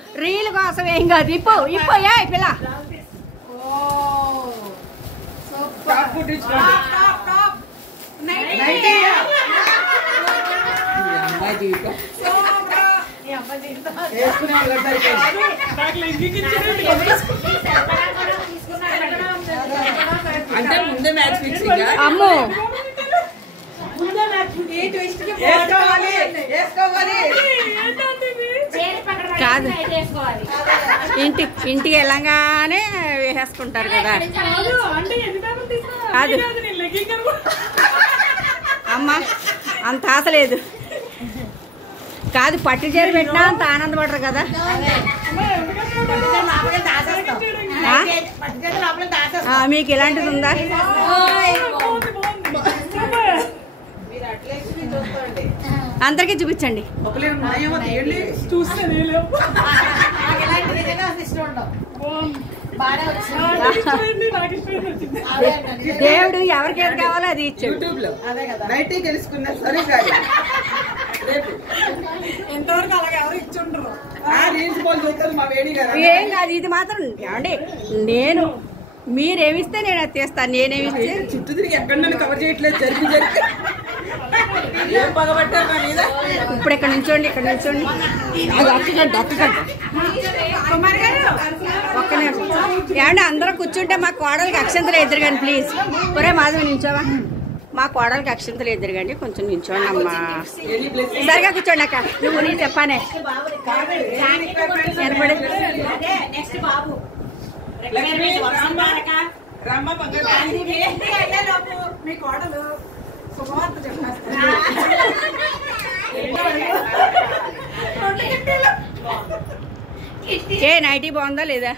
Reel కోసం ఏం కాదు. ఇప్పోయా పిల్ల. అంటే ముందే మ్యాచ్ ఫిక్సింగ్. అమ్మో కాదు, ఇంటికి వెళ్ళంగానే వేసేసుకుంటారు కదా. కాదు అమ్మా, అంత ఆశ లేదు. కాదు, పట్టు చీర పెట్టినా అంత ఆనందపడరు కదా. మీకు ఇలాంటిది ఉందా? అందరికీ చూపించండి. దేవుడు ఎవరికి ఏది కావాలో అది ఇచ్చాడు. ఏం కాదు, ఇది మాత్రం ఏమండి, నేను మీరేమిస్తే నేను అది తీస్తాను. నేనేమిస్తే చుట్టూ తిరిగి ఎక్కడ నన్ను కవర్ చేయట్లేదు. జరిగి ఇప్పుడు ఇక్కడ నుంచోండి, ఇక్కడ నుంచోండి. ఒక్కనే ఏమంటే అందరూ కూర్చుంటే మా కోడలికి అక్షంతలు ఎదురుగాని ప్లీజ్. ఒరే మాధవి నించోవా, మా కోడలికి అక్షంతలు ఎదురుగండి. కొంచెం నించోండి అమ్మా. సరిగా కూర్చోండి అక్క. నువ్వు నీ చెప్పానే ఏర్పడి ఏ నైటీ బాగుందా లేదా?